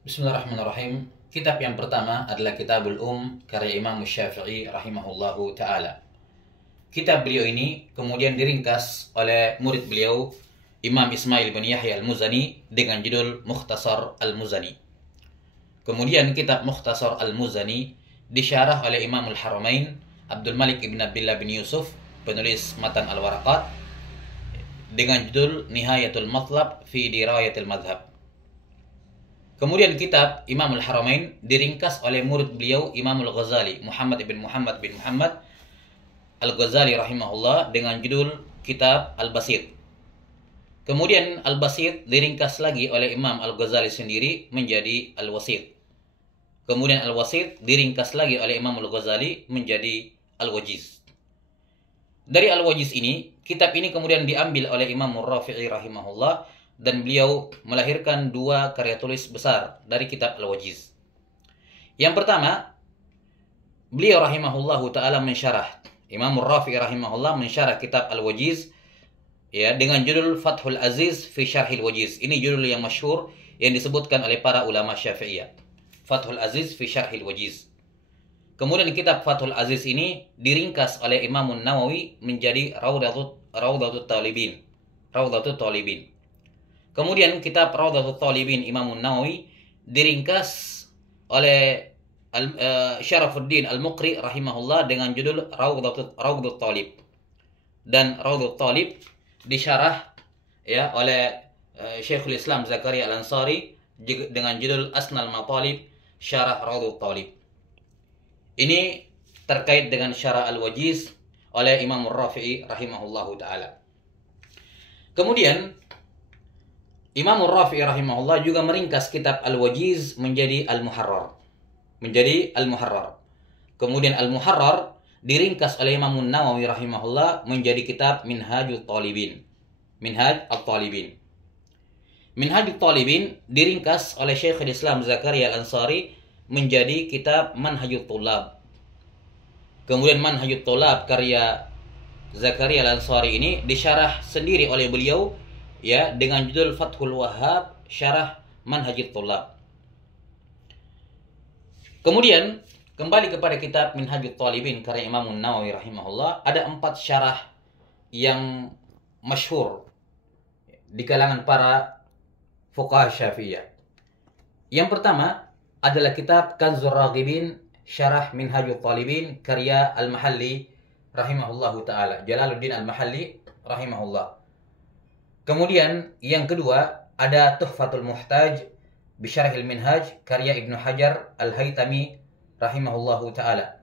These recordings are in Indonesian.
Bismillahirrahmanirrahim. Kitab yang pertama adalah Kitabul karya Imam Syafi'i rahimahullahu ta'ala. Kitab beliau ini kemudian diringkas oleh murid beliau Imam Ismail bin Yahya Al-Muzani dengan judul Mukhtasar Al-Muzani. Kemudian kitab Mukhtasar Al-Muzani disyarah oleh Imam Al-Haramain Abdul Malik ibn Abdullah bin Yusuf, penulis Matan Al-Waraqat, dengan judul Nihayatul Matlab fi Dirayatil Madhab. Kemudian kitab Imam Al-Haramain diringkas oleh murid beliau Imam Al-Ghazali, Muhammad bin Muhammad Al-Ghazali rahimahullah, dengan judul Kitab Al-Basit. Kemudian Al-Basit diringkas lagi oleh Imam Al-Ghazali sendiri menjadi Al-Wasit. Kemudian Al-Wasit diringkas lagi oleh Imam Al-Ghazali menjadi Al-Wajiz. Dari Al-Wajiz ini, kitab ini kemudian diambil oleh Imam Ar-Rafi'i rahimahullah, dan beliau melahirkan dua karya tulis besar dari kitab Al-Wajiz. Yang pertama, beliau rahimahullahu ta'ala mensyarah, Imam Ar-Rafi'i rahimahullah mensyarah kitab Al-Wajiz ya, dengan judul Fathul Aziz fi Syarhil Wajiz. Ini judul yang masyhur yang disebutkan oleh para ulama Syafi'iyah. Fathul Aziz fi Syarhil Wajiz. Kemudian kitab Fathul Aziz ini diringkas oleh Imam Nawawi menjadi Rawdatut Talibin. Kemudian kitab Rawdatut Talibin Imam Nawawi diringkas oleh Syarafuddin Al-Muqri rahimahullah dengan judul Rawdatut Talib. Dan Rawdatut Talib disyarah ya oleh Syekhul Islam Zakaria Al-Ansari dengan judul Asnal Matalib Syarah Rawdatut Talib. Ini terkait dengan syarah Al-Wajiz oleh Imam Ar-Rafi'i rahimahullahu ta'ala. Kemudian Imam Ar-Rafi'i rahimahullah juga meringkas kitab Al-Wajiz menjadi Al-Muharrar. Kemudian Al-Muharrar diringkas oleh Imam Nawawi rahimahullah menjadi kitab Minhajut Talibin. Minhajut Talibin diringkas oleh Syekhul Islam Zakaria Al-Ansari menjadi kitab Manhajut Thullab. Kemudian Manhajut Thullab karya Zakaria Al-Ansari ini disyarah sendiri oleh beliau ya dengan judul Fathul Wahhab Syarah Manhajut Thullab. Kemudian kembali kepada kitab Minhajut Talibin karya Imam Nawawi rahimahullah, ada 4 syarah yang masyhur di kalangan para fuqaha Syafi'iyah. Yang pertama adalah kitab Kanzur Raghibin Syarah Minhajut Talibin karya Al-Mahalli rahimahullahu ta'ala, Jalaluddin Al-Mahalli rahimahullah. Kemudian yang kedua ada Tuhfatul Muhtaj Bisyarhil Minhaj karya Ibnu Hajar Al-Haytami rahimahullahu ta'ala.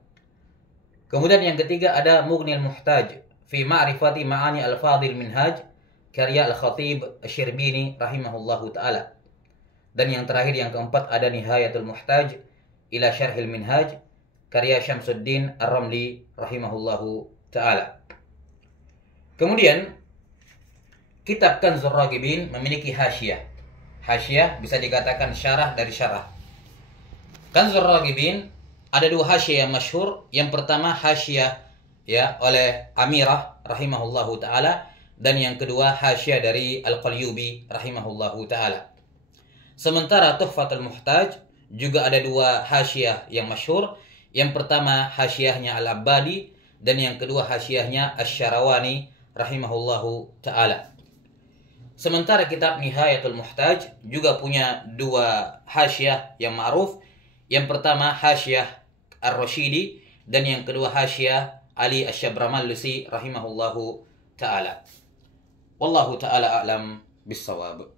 Kemudian yang ketiga ada Mughnil Muhtaj fi Ma'rifati Ma'ani Al-Fadhil Minhaj karya Al-Khatib Asy-Syirbini rahimahullahu ta'ala. Dan yang terakhir yang keempat ada Nihayatul Muhtaj ila Syarhil Minhaj karya Syamsuddin Ar-Ramli rahimahullahu ta'ala. Kemudian kitab Kanzur Raghibin memiliki hasyah. Hasyah bisa dikatakan syarah dari syarah. Kanzur Raghibin ada 2 hasyah yang masyhur. Yang pertama hasyah ya oleh Amirah rahimahullahu taala, dan yang kedua hasyah dari Al-Qalyubi rahimahullahu taala. Sementara Tuhfatul Muhtaj juga ada 2 hasyah yang masyhur. Yang pertama hasyahnya Al-Abbadi dan yang kedua hasyahnya Asy-Syarawani rahimahullahu taala. Sementara kitab Nihayatul Muhtaj juga punya 2 hasyah yang ma'ruf. Yang pertama hasyah Ar-Rasyidi dan yang kedua hasyah Ali Asy-Syabramallusi rahimahullahu taala. Wallahu taala a'lam bis-shawab.